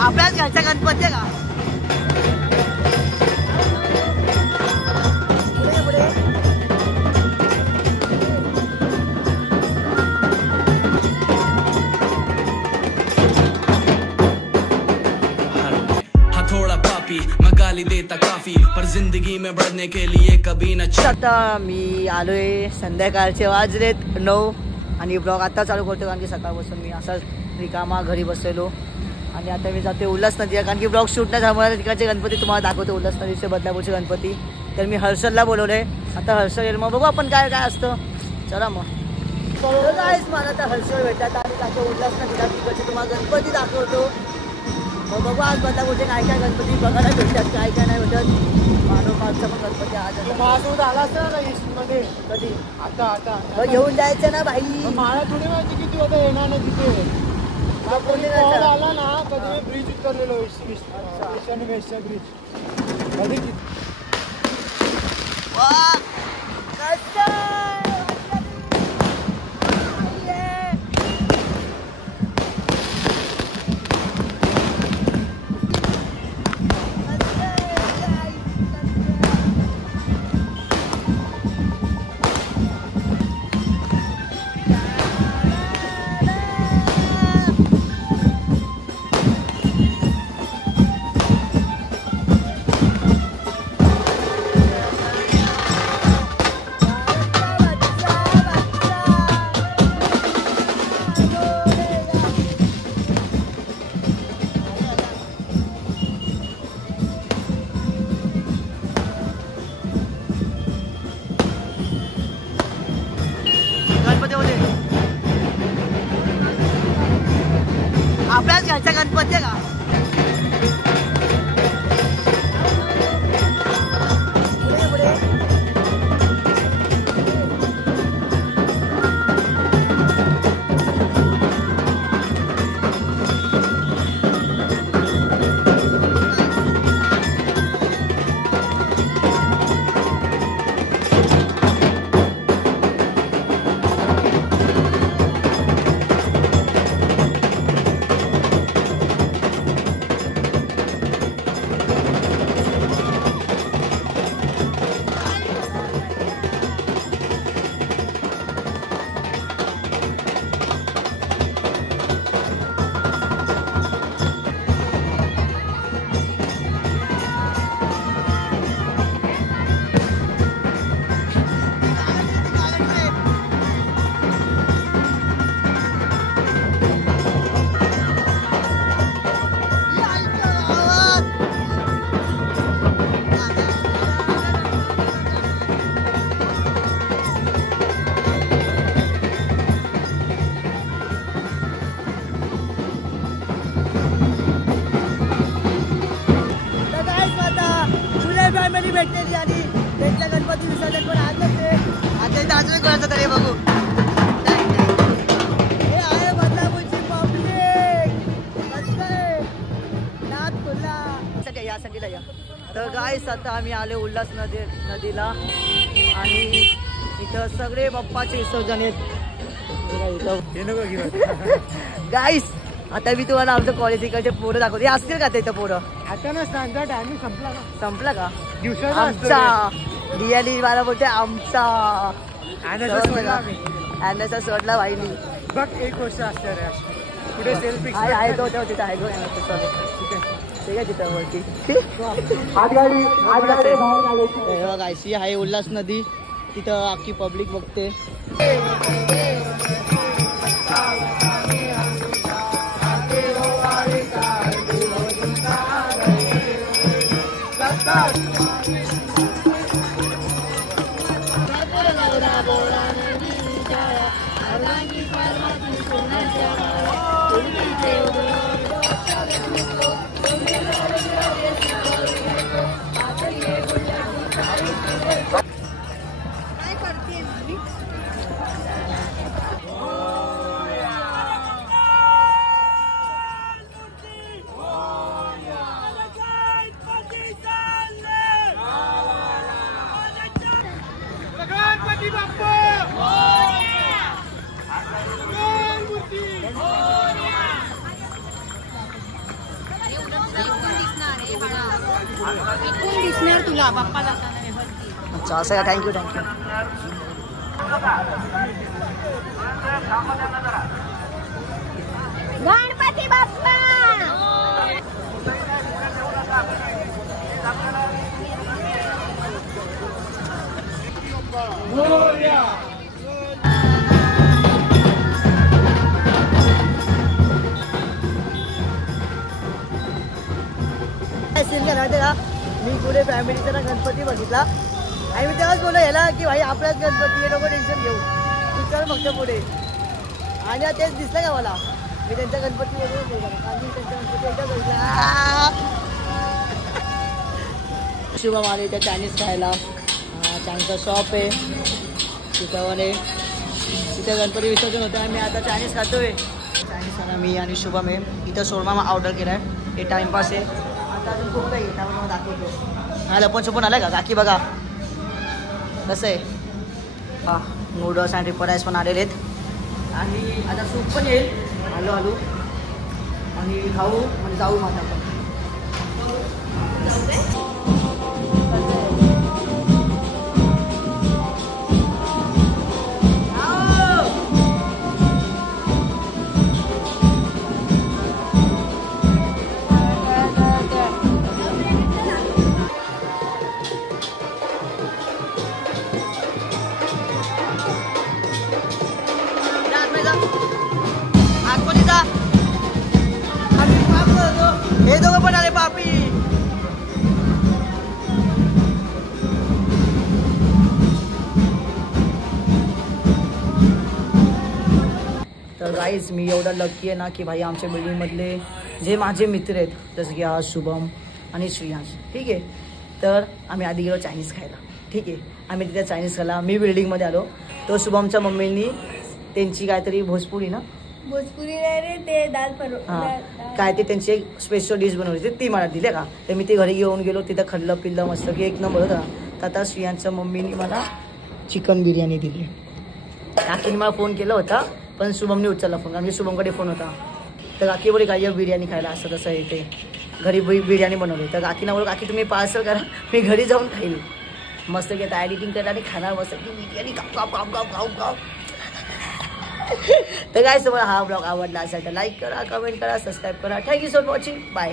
आपल्याच घरचा गणपती आहे का? मैं गाली देता काफी पर जिंदगी में बढ़ने के लिए कभी न। आता मी आलोय, संध्याकाळचे वाजलेत 9 आणि ब्लॉग आता चालू करतो कारण की सकाळपासून मी असाच रिकामा घरी बसलेलो आणि आता मी जाते उल्हास नदीला कारण की ब्लॉग शूट नाही झाल्यामुळे तिकडचे गणपती तुम्हाला दाखवतो. उल्हास नदीचे बदलापूरचे गणपती. तर मी हर्षलला बोलवलंय. आता हर्षल येईल मग बघू आपण काय काय असतं. चला मग काहीच मला आता हर्षल भेटतात आणि त्याच्या उल्हास नदीला तिकडचे तुम्हाला गणपती दाखवतो. मग बघू आज बदलापूरचे काय काय गणपती बघायला भेटतात काय काय नाही भेटत. मानवपाचा पण गणपती आज महासूद आला असतं ना मध्ये कधी आता आता घेऊन जायचं ना भाई. मला थोडी माहिती किती होतं येणार ना तिथे आला ना कधी ब्रिज उतरलेलो ईशान्य वेस्टचा ब्रिज कधी आपल्याच घरचा गणपती आहे का? भेटलेली आणि त्यांच्या गणपती विसर्जन पण आजच आहे. आता इथं अजून कोणाचं तरी बघू. हे आहे बदलापूरची पब्लिक. मस्त आहे. नाद खुल्ला या संगीला या. तर गाईस आता आम्ही आले उल्हास नदीला आणि इथं सगळे बाप्पाचे विसर्जन आहेत. गाईस आता मी तुम्हाला आमचं कॉलेज इकडचे पोरं दाखवते. असतील का ते पोरं? आता ना टायमिंग संपला का दिवसाचा आमचा रिअली मला बोलते आमचा अॅनचा सोडला वाहिनी बघ. एक गोष्ट असते रे पुढे सेल्फी आहे तो तिथं आहे ठीक आहे तिथं वरती. गायसी आहे उल्हास नदी. तिथं अख्खी पब्लिक बघते. कोण दिसणार तुला बाप्पा जाताना व्यवस्थित. अच्छा असं का. Thank you thank you. Ganpati Bappa. Scene काय माहिती का, मी पुढे फॅमिलीचा ना गणपती बघितला आणि मी तेव्हाच बोललो ह्याला की भाई आपलाच गणपती आहे, नको टेन्शन घेऊ, तू चल फक्त पुढे. आणि तेच दिसलं का मला, मी त्यांचा गणपती बघून त्यांचा गणपती एकदा बघितला. शुभम आले त्या चायनीज खायला. चायनीजचा शॉप आहे तिथं, तिथे गणपती विसर्जन होतं. आम्ही आता चायनीज खातोय. चायनीज खाणं मी आणि शुभम आहे. इथं शोरमा ऑर्डर केला आहे. हे टाइमपास आहे. आता अजून खूप काही त्यामुळे मला दाखवतो. हा लपन छपून आलाय का काकी बघा कसं आहे. हा नूडल्स आणि ट्रिपल राईस पण आलेले आहेत आणि आता सूप पण येईल आलो आलो आणि खाऊ म्हणजे जाऊ मग आपण. हे दोघं पण आले पापी. तर गाईज मी एवढा लकी आहे ना की भाई आमच्या बिल्डिंगमधले जे माझे मित्र आहेत जसं की आज शुभम आणि श्रेयांश, ठीक आहे. तर आम्ही आधी गेलो चायनीज खायला, ठीक आहे. आम्ही तिथे चायनीज खायला, मी बिल्डिंगमध्ये आलो. तो शुभमच्या मम्मींनी त्यांची काहीतरी भोजपुरी ना भोजपुरी रे ते दाल हां काय ते त्यांची एक स्पेशल डिश बनवली ती मला दिली का. तर मी ती घरी घेऊन गेलो. तिथं खाल्लं पिल्लं मस्त की एक नंबर होता. तर आता श्रेयांच्या मम्मीने मला चिकन बिर्याणी दिली. काकीने मला फोन केला होता पण शुभमने उचलला फोन, कारण की शुभमकडे फोन होता. तर काकी बोली काय बिर्याणी खायला असं तसं येते. घरी बिर्याणी बनवली. तर काकीना बोलू काकी तुम्ही पार्सल करा, मी घरी जाऊन खाईल. मस्त की आता एडिटिंग करणार आणि खाणार मस्त की बिर्याणी गाव. तर काय तुम्हाला हा ब्लॉग आवडला असेल तर लाईक करा, कमेंट करा, सबस्क्राईब करा. Thank you so much watching. Bye.